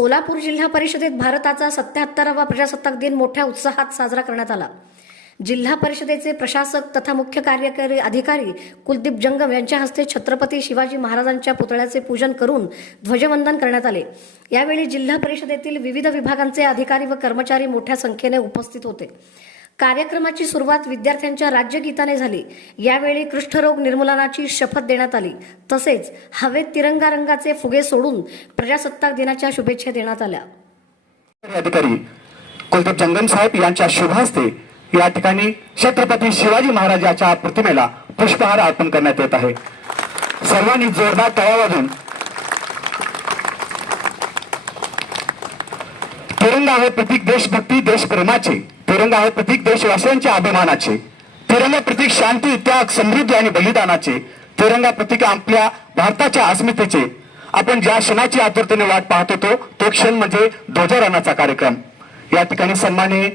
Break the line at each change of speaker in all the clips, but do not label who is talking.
सोलापूर जिल्हा परिषदेत भारताचा सत्याहत्तरावा प्रजासत्ताक दिन मोठ्या उत्साहात साजरा करण्यात आला. जिल्हा परिषदेचे प्रशासक तथा मुख्य कार्यकारी अधिकारी कुलदीप जंगम यांच्या हस्ते छत्रपती शिवाजी महाराजांच्या पुतळ्याचे पूजन करून ध्वजवंदन करण्यात आले. यावेळी जिल्हा परिषदेतील विविध विभागांचे अधिकारी व कर्मचारी मोठ्या संख्येने उपस्थित होते. कार्यक्रमाची सुरुवात विद्यार्थ्यांच्या राज्यगीताने झाली. यावेळी कृष्ठरोग निर्मूलनाची शपथ देण्यात आली. तसेच हवेत तिरंगा रंगाचे फुगे सोडून प्रजासत्ताक दिनाच्या शुभेच्छा देण्यात आल्या.
अधिकारी कुलदीप जंगम साहेब यांच्या शुभ हस्ते या ठिकाणी छत्रपती शिवाजी महाराजाच्या प्रतिमेला पुष्पहार अर्पण करण्यात येत आहे. सर्वांनी जोरदार तळा वाजून तिरंगा हे प्रतीक देशभक्ती देशप्रेमाचे. तिरंगा आहे प्रतीक देशवासियांच्या अभिमानाचे. तिरंगा प्रतीक शांती त्याग समृद्धी आणि बलिदानाचे. तिरंगा प्रतीक आपल्या भारताच्या अस्मितेचे. आपण ज्या क्षणाची आतुरतेने वाट पाहत होतो तो क्षण म्हणजे ध्वजारोहणाचा कार्यक्रम. या ठिकाणी सन्माने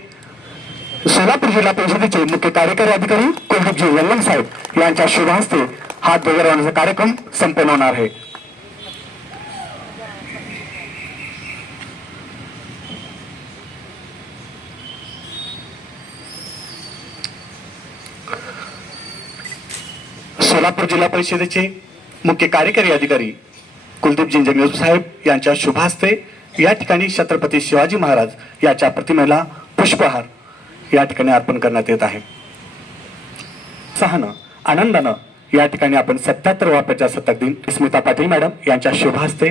सोलापूर जिल्हा परिषदेचे मुख्य कार्यकारी अधिकारी कुलदीपजी वल्लम साहेब यांच्या शुभ हस्ते हा ध्वजारोहणाचा कार्यक्रम संपन्न होणार आहे. सोलापूर जिल्हा परिषदेचे मुख्य कार्यकारी अधिकारी कुलदीप जंगम साहेब यांच्या शुभ हस्ते या ठिकाणी छत्रपती शिवाजी महाराज याच्या प्रतिमेला पुष्पहार या ठिकाणी अर्पण करण्यात येत आहे. सहानं आनंदानं या ठिकाणी आपण सत्याहत्तर प्रजासत्ताक दिन. स्मिता पाटील मॅडम यांच्या शुभ हस्ते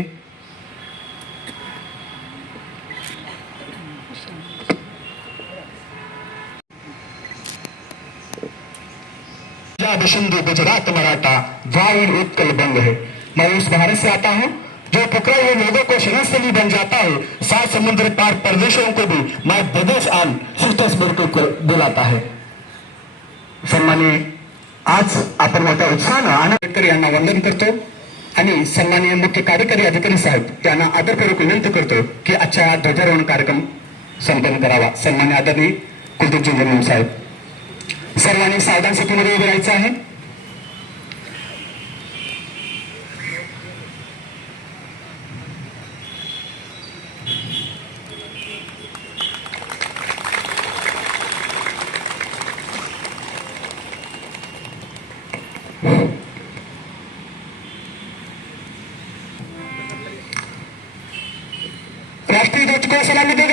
पंजाब गुजरात मराठा वायर उत्कल बंग है। मैं उस भारत से आता हूँ जो पकड़े हुए लोगों को शरणस्थली बन जाता है। सात समुद्र पार परदेशों को भी मैं विदेश आन सुस्थ को दिलाता है। सन्मानी आज आपण मोठ्या उत्साहानं आनंदकर यांना वंदन करतो आणि सन्माननीय मुख्य कार्यकारी अधिकारी साहेब यांना आदरपूर्वक विनंती करतो की आजच्या ध्वजारोहण कार्यक्रम संपन्न करावा. सन्मान्य आदरणीय कुलदीपजी जन्म साहेब. सर्वांनी सावधान सेतूमध्ये उभे राहायचं आहे. राष्ट्रीय ध्वज को सलामी दे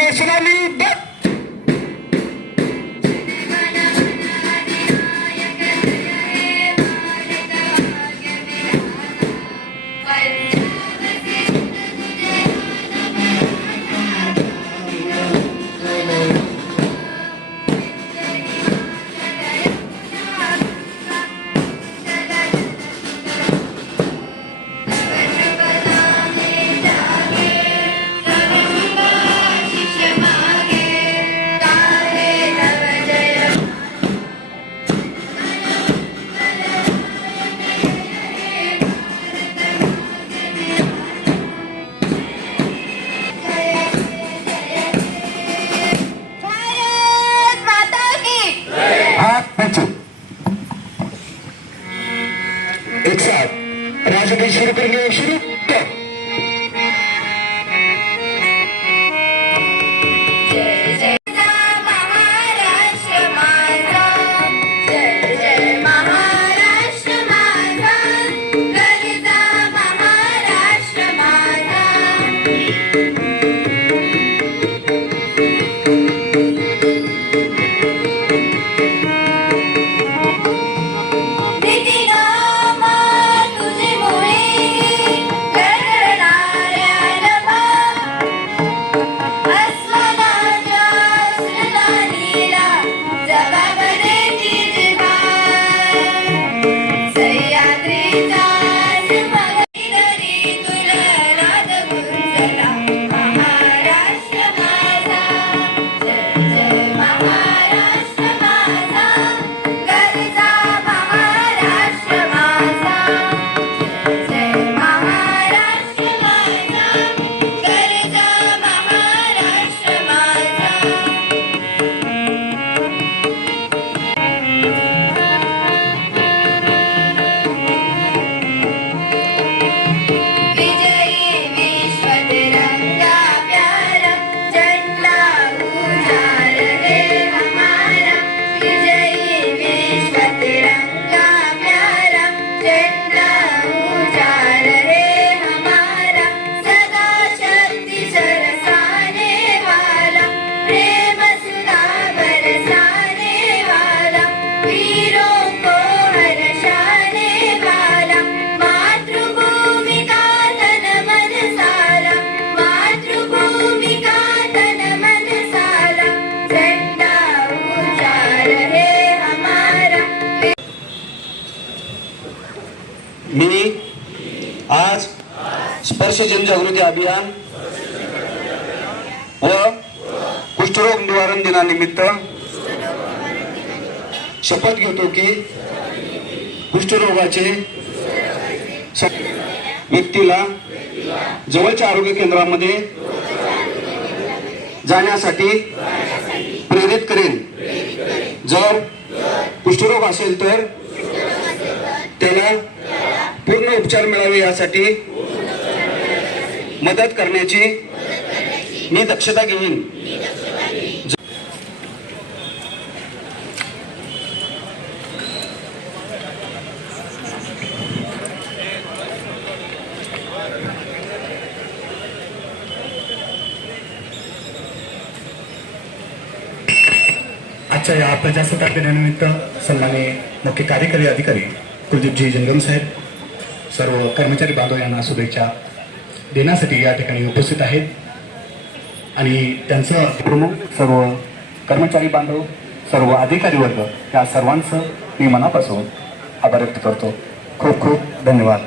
साथ राजगीत शुरू
स्वच्छ जनजागृती अभियान व कुष्ठरोग निवारण दिनानिमित्त शपथ घेतो की कुष्ठरोगाचे व्यक्तीला जवळच्या आरोग्य केंद्रामध्ये जाण्यासाठी प्रेरित करेन. जर कुष्ठरोग असेल तर त्याला पूर्ण उपचार मिळावे यासाठी मदत करण्याची मी दक्षता घेईन.
आजच्या या प्रजासत्ताक दिनानिमित्त सन्माने मुख्य कार्यकारी अधिकारी कुलदीपजी जंगम साहेब सर्व कर्मचारी बांधव यांना शुभेच्छा. देण्यासाठी या ठिकाणी उपस्थित आहेत. आणि त्यांचं प्रमुख सर्व कर्मचारी बांधव सर्व अधिकारी वर्ग या सर्वांचं मी मनापासून आभार व्यक्त करतो. खूप खूप धन्यवाद.